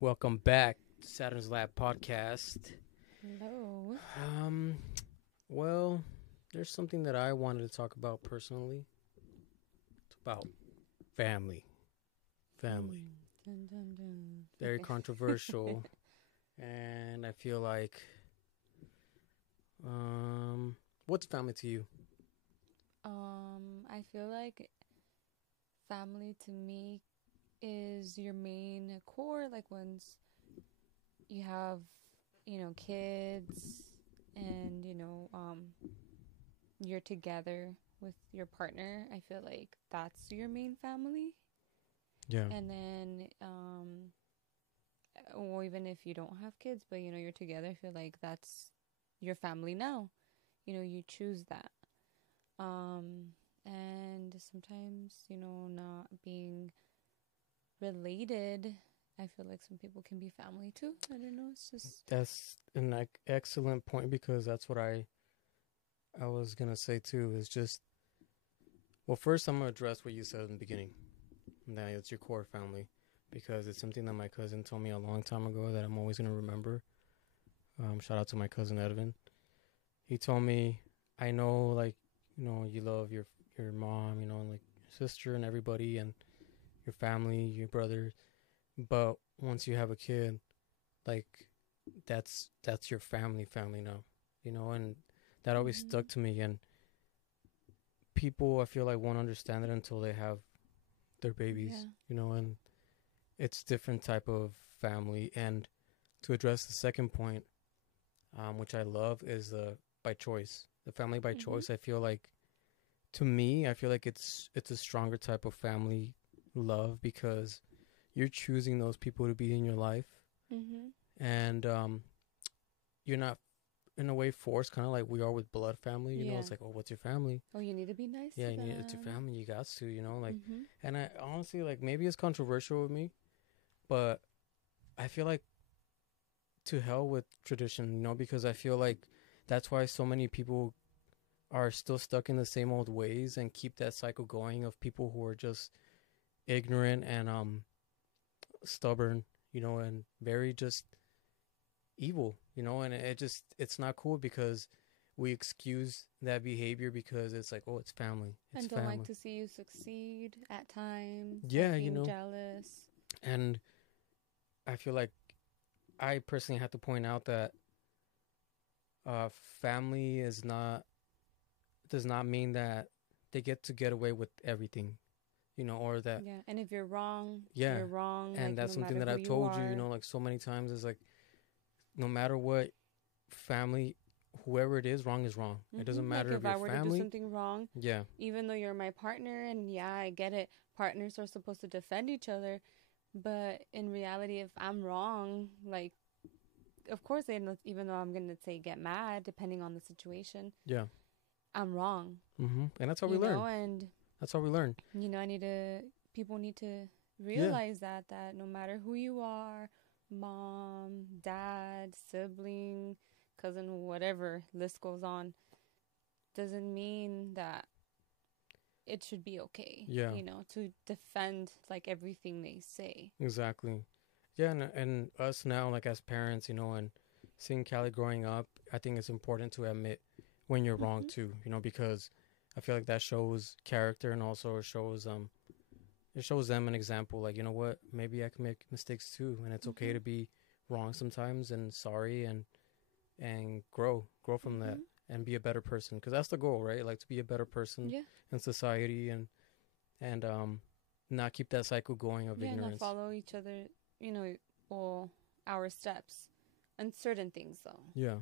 Welcome back to Saturn's Lab podcast. Hello. Um, well, there's something that I wanted to talk about personally. It's about family. Family. Dun, dun, dun. Very Okay. controversial, and I feel like, what's family to you? I feel like family to me is your main core. Like once you have, kids and, you're together with your partner, I feel like that's your main family. Yeah, And then, or even if you don't have kids, but, you're together, I feel like that's your family now. You choose that. And sometimes, not being related, I feel like some people can be family too. I don't know. It's just, that's an excellent point because that's what I was gonna say too. Is just well, first I'm gonna address what you said in the beginning. That it's your core family because it's something that my cousin told me a long time ago that I'm always gonna remember. Shout out to my cousin Edvin. He told me, I know, like, you love your mom, and like your sister and everybody and your family, your brother, but once you have a kid, like that's your family now, and that always mm-hmm. stuck to me. And people, I feel like, won't understand it until they have their babies, Yeah. and it's different type of family. And to address the second point, which I love, is by choice. The family by Mm-hmm. choice. I feel like, to me, I feel like it's a stronger type of family love because you're choosing those people to be in your life, Mm-hmm. and you're not in a way forced, kind of like we are with blood family. Yeah. It's like, oh, what's your family? Oh, you need to be nice Yeah, to it's your them. family. You got to, like, Mm-hmm. and I honestly, like, maybe it's controversial with me, but I feel like, to hell with tradition, because I feel like that's why so many people are still stuck in the same old ways and keep that cycle going of people who are just ignorant and stubborn, and very just evil, and it's not cool because we excuse that behavior because it's like, oh, it's family. It's And don't like family. to see you succeed at times, like Yeah, being jealous. and I feel like I personally have to point out that uh family is not does not mean that they get away with everything, or that, Yeah. And if yeah. you're wrong, And like that's no something matter that who I've you told you, are. like, so many times, is like, no matter what family, whoever it is wrong. It doesn't Like matter if if you're I were to do family. something wrong, Yeah. even though you're my partner, and yeah, I get it, partners are supposed to defend each other, but in reality, if I'm wrong, like, of course, even though I'm gonna say get mad, depending on the situation, Yeah. I'm wrong, And that's how we learn. and That's how we learn. I need to, people need to Yeah. realize that no matter who you are, mom, dad, sibling, cousin, whatever, list goes on, doesn't mean that it should be okay, Yeah. to defend like everything they say. Exactly. Yeah, and us now, like, as parents, and seeing Callie growing up, I think it's important to admit when you're wrong Mhm. too, because I feel like that shows character, and also it shows them an example, like, you know what, maybe I can make mistakes too, and it's okay Mhm. to be wrong sometimes and sorry, and grow from that Mhm. and be a better person, because that's the goal, right? Like, to be a better person Yeah. in society, and not keep that cycle going of Yeah, not ignorance. follow each other, you know, well, our steps and certain things though. Yeah.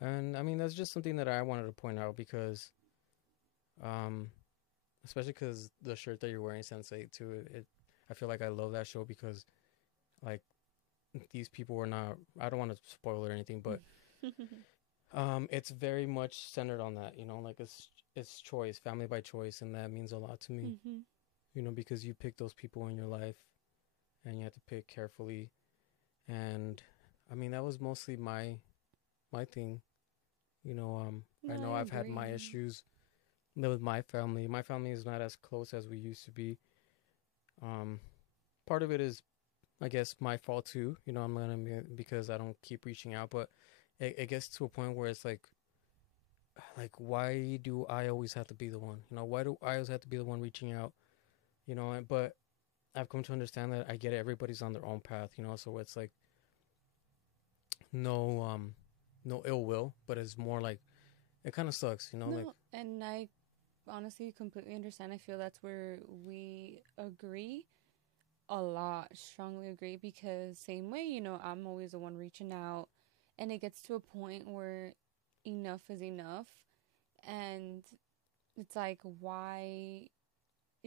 And I mean, that's just something that I wanted to point out because, um, especially because the shirt that you're wearing, Sensei, too, I feel like I love that show because, like, these people were not, I don't want to spoil it or anything, but it's very much centered on that, like, it's choice, family by choice, and that means a lot to me, Mhm. because you pick those people in your life and you have to pick carefully. And I mean, that was mostly my thing. I No, I know I've had my agree. issues with my family. My family is not as close as we used to be. Um, Part of it is I guess my fault too. I'm gonna because I don't keep reaching out, but it gets to a point where it's like why do I always have to be the one? Why do I always have to be the one reaching out? But I've come to understand that I get it. Everybody's on their own path. So it's like no no ill will, but it's more like it kind of sucks. Like No, and I honestly completely understand. I feel that's where we agree a lot, strongly agree, because same way, I'm always the one reaching out, and it gets to a point where enough is enough, and it's like, why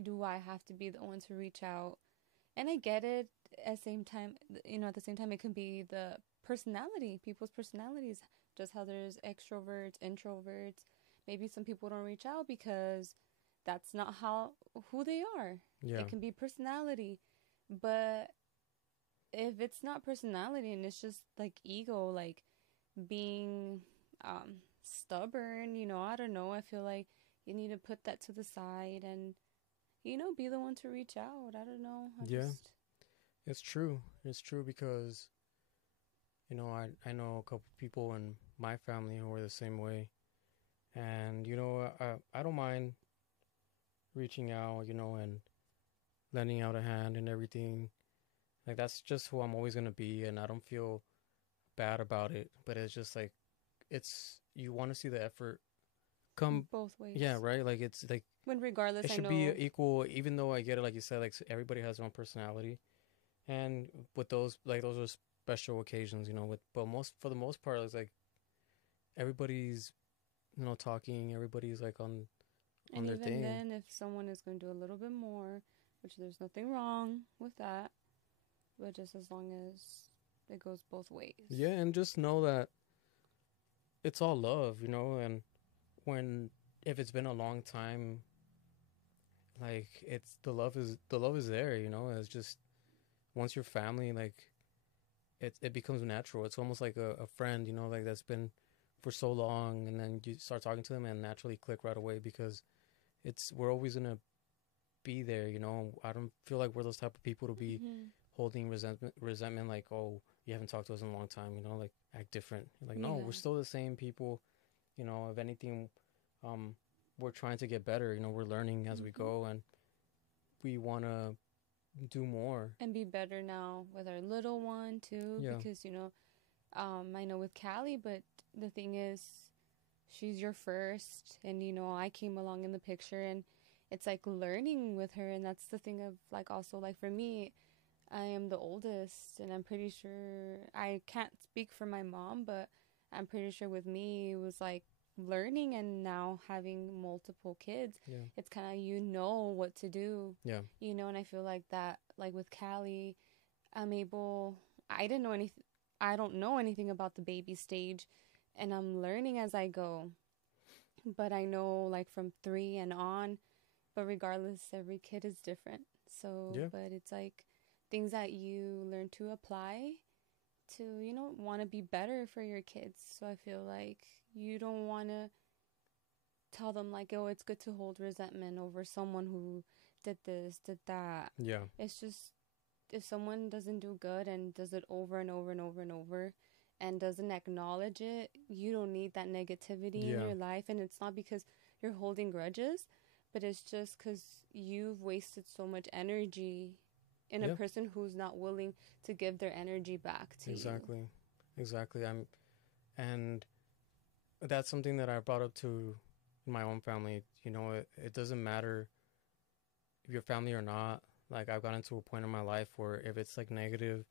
do I have to be the one to reach out? And I get it. At the same time, at the same time, it can be the personality, people's personalities, just how there's extroverts, introverts. Maybe some people don't reach out because that's not how who they are. yeah, It can be personality, but if it's not personality and it's just like ego, like being stubborn, I don't know. I feel like you need to put that to the side and be the one to reach out. I don't know. I yeah, just it's true. It's true because I know a couple people in my family who are the same way, and I don't mind reaching out, and lending out a hand and everything. Like that's just who I'm always gonna be, and I don't feel bad about it. But it's just like it's you want to see the effort come. both ways. Yeah, right. Like it's like When it regardless, I should be know. equal, even though I get it. Like you said, like everybody has their own personality, and with those, like those are special occasions, With but most for the most part, it's like everybody's talking. Everybody's like on And their even thing. then, if someone is going to do a little bit more, which there's nothing wrong with that, but just as long as it goes both ways. Yeah, and just know that it's all love, and when if it's been a long time, like it's the love is there, It's just once you're family, like it becomes natural. It's almost like a friend, like that's been for so long, and then you start talking to them and naturally click right away because we're always gonna be there, I don't feel like we're those type of people to be Mm-hmm. holding resentment like, oh, you haven't talked to us in a long time, like act different. Like no, we're Yeah. still the same people. If anything, um we're trying to get better. We're learning as we Mm-hmm. go, and we want to do more. And be better now with our little one too, Yeah, because I know with Callie, but the thing is, she's your first, and I came along in the picture, and it's like learning with her, and that's the thing of like also like for me, I am the oldest, and I'm pretty sure I can't speak for my mom, but I'm pretty sure with me it was like learning and now having multiple kids, yeah, it's kind of what to do, yeah, and I feel like that like with Callie, I'm able. I didn't know anything. I don't know anything about the baby stage, and I'm learning as I go. But I know like from 3 and on. But regardless, every kid is different. So, yeah, but it's like things that you learn to apply to, want to be better for your kids. So I feel like you don't want to tell them like, oh, it's good to hold resentment over someone who did this, did that. yeah, It's just if someone doesn't do good and does it over and over and over and over and doesn't acknowledge it, you don't need that negativity in yeah, your life. And it's not because you're holding grudges, but it's just because you've wasted so much energy in a yeah. person who's not willing to give their energy back to you. Exactly, exactly. And that's something that I brought up to my own family. It doesn't matter if you're family or not. Like I've gotten to a point in my life where if it's like negative,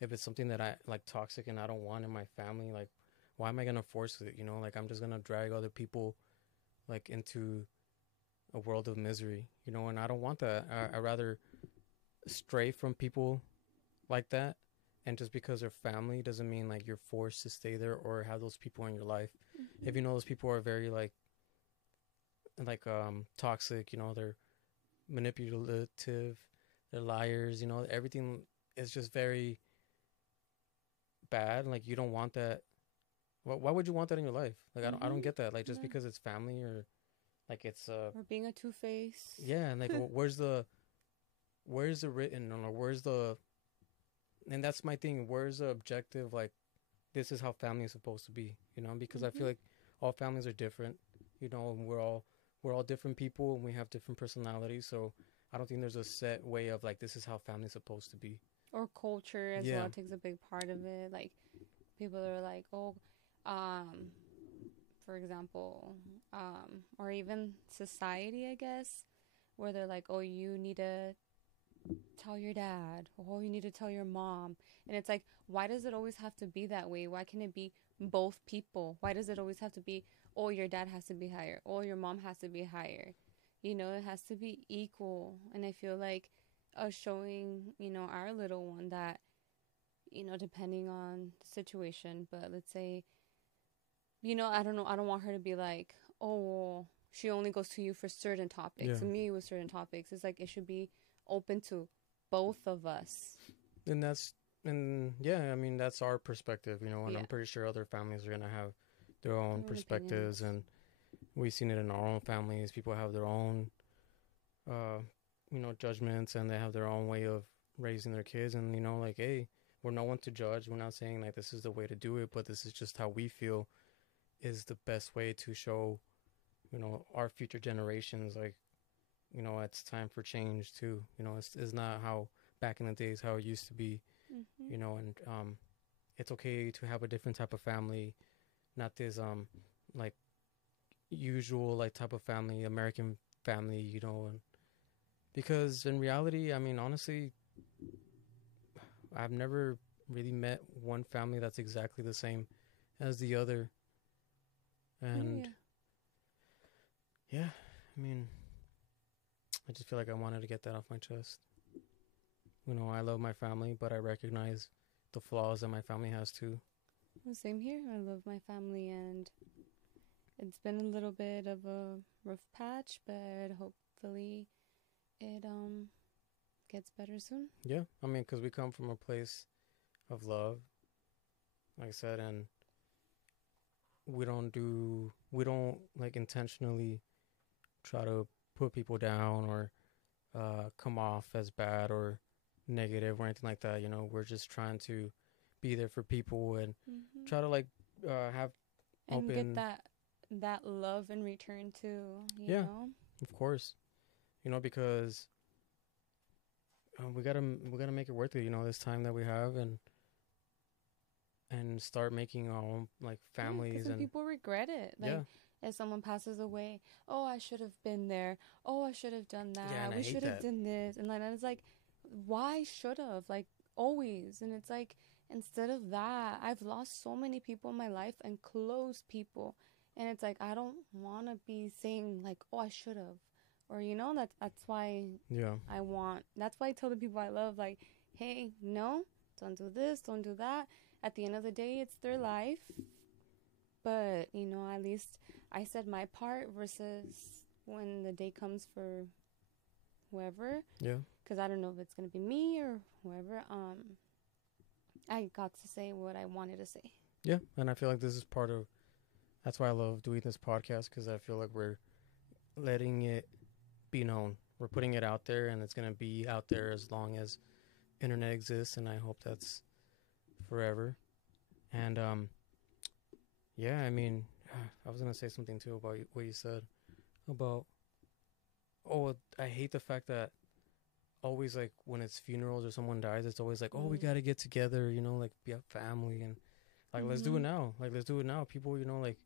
if it's something that I like toxic and I don't want in my family, like why am I gonna force it? Like I'm just gonna drag other people like into a world of misery. And I don't want that. I rather stray from people like that. And just because they're family doesn't mean like you're forced to stay there or have those people in your life. If Mm-hmm. those people are very like toxic, they're manipulative, they're liars, everything is just very bad. Like you don't want that. Why would you want that in your life? Like I don't Mm-hmm. get that. Like just Yeah. because it's family or like it's Or being a two face. yeah, and like where's the written or where's the and that's my thing. Where's the objective? Like, this is how family is supposed to be, you know? Because I feel Mhm. like all families are different, you know, and we're all different people and we have different personalities. So I don't think there's a set way of like this is how family's supposed to be. Or culture as Yeah, well takes a big part of it. Like people are like, oh, um, for example, or even society, I guess, where they're like, oh, you need to tell your dad, oh, you need to tell your mom. And it's like, why does it always have to be that way? Why can it be both people? Why does it always have to be, oh, your dad has to be higher, oh, your mom has to be higher? You know, it has to be equal. And I feel like us showing, our little one that, depending on the situation, but let's say, I don't know, I don't want her to be like, oh, well, she only goes to you for certain yeah. topics and me with certain topics. It's like it should be open to both of us. And that's, and yeah, I mean, that's our perspective, you know, and Yeah, I'm pretty sure other families are going to have their own their own opinions. perspectives. And we've seen it in our own families. People have their own, uh, judgments, and they have their own way of raising their kids. And, like, hey, we're no one to judge. We're not saying like this is the way to do it, but this is just how we feel is the best way to show, our future generations, like, it's time for change too. It's not how back in the days how it used to be, Mhm. and it's okay to have a different type of family, not this like usual like type of family, American family, and because in reality, I mean, honestly, I've never really met one family that's exactly the same as the other. Oh And yeah. yeah, I mean, I just feel like I wanted to get that off my chest. I love my family, but I recognize the flaws that my family has too. Well, same here. I love my family, and it's been a little bit of a rough patch, but hopefully it gets better soon. Yeah, I mean, because we come from a place of love, like I said, and we don't like intentionally try to put people down or come off as bad or negative or anything like that. We're just trying to be there for people and Hmm. try to like have And get open. that love in return too. You Yeah, know. of course. Because we gotta make it worth it. This time that we have and start making our own like Yeah, because families then and people regret it. Like, yeah, if someone passes away, oh, I should have been there. Oh, I should have done yeah, and that. I We hate should have that. done this. And like, it's like, why should have? Like, always. And it's like, instead of that, I've lost so many people in my life and close people. And it's like, I don't want to be saying, like, oh, I should have. Or, that's why Yeah. that's why I tell the people I love, like, hey, no, don't do this, don't do that. At the end of the day, it's their life, but at least I said my part versus when the day comes for whoever, Yeah. because I don't know if it's gonna be me or whoever. I got to say what I wanted to say. Yeah, and I feel like this is part of that's why I love doing this podcast because I feel like we're letting it be known. We're putting it out there, and it's gonna be out there as long as internet exists, and I hope that's forever. And yeah, I mean, I was gonna say something too about what you said about. Oh, I hate the fact that always like when it's funerals or someone dies, it's always like, oh, we Mm. gotta get together, like be a family and like let's do it Mhm. now. Like let's do it now. People, like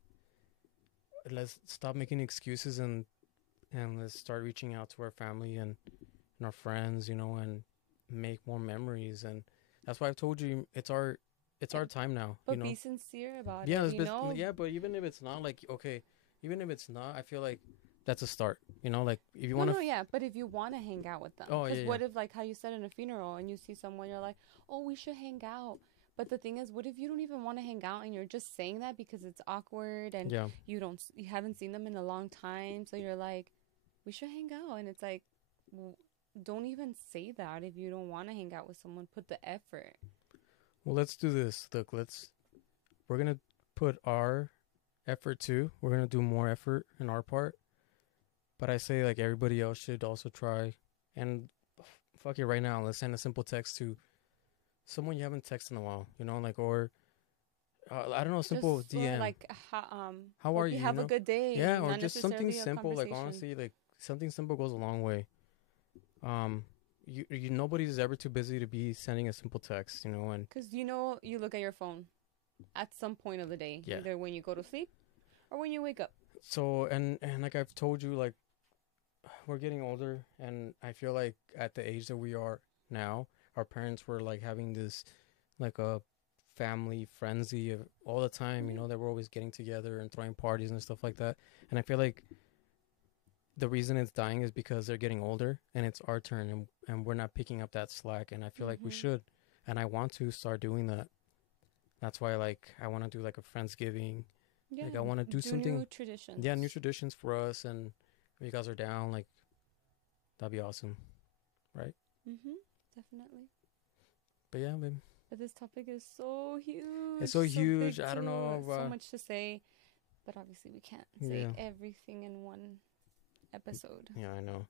let's stop making excuses and let's start reaching out to our family and our friends, and make more memories. And that's why I've told you it's our time now, But be sincere about Yeah, it. yeah, but even if it's not like okay, even if it's not, I feel like that's a start. Like if you No, want to. no, yeah. But if you want to hang out with them, Oh because yeah, yeah, what if, like, how you said in a funeral and you see someone, you're like, oh, we should hang out. But the thing is, what if you don't even want to hang out and you're just saying that because it's awkward and yeah. you haven't seen them in a long time, so you're like, we should hang out, and it's like, don't even say that if you don't want to hang out with someone. Put the effort. Well, let's do this. Look, we're gonna put our effort too. We're gonna do more effort in our part. But I say like everybody else should also try and fuck it right now. Let's send a simple text to someone you haven't texted in a while, you know, like, or I don't know, simple Just or DM. like How are hope you you? You have a know, good day, yeah, or not just something necessarily a simple. Like conversation. honestly, like something simple goes a long way. Um, nobody's ever too busy to be sending a simple text, you know, and Because you know, you look at your phone at some point of the day, yeah. either when you go to sleep or when you wake up. So and like I've told you, like we're getting older, and I feel like at the age that we are now, our parents were like having this like a family frenzy of all the time. You Yeah. know, they were always getting together and throwing parties and stuff like that. And I feel like the reason it's dying is because they're getting older and it's our turn, and we're not picking up that slack. And I feel like we Mhm. should, and I want to start doing that. That's why like I want to do like a Friendsgiving. Yeah. Like I want to do Do new something, traditions. yeah, new traditions for us. And if you guys are down, like that'd be awesome, right? Mhm. Definitely. But yeah, babe. But this topic is so It's huge, so so big huge. I don't too, know. so much to say. But obviously, we can't say Yeah, everything in one episode. yeah, I know.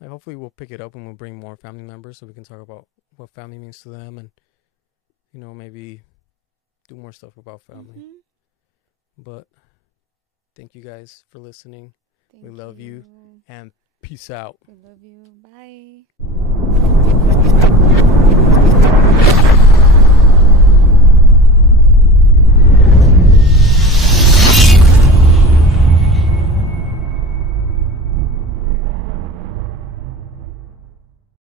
Like hopefully we'll pick it up and we'll bring more family members so we can talk about what family means to them, and you know maybe do more stuff about family. Mhm. But thank you guys for listening. We Thank love you you. and peace out. We love you. Bye.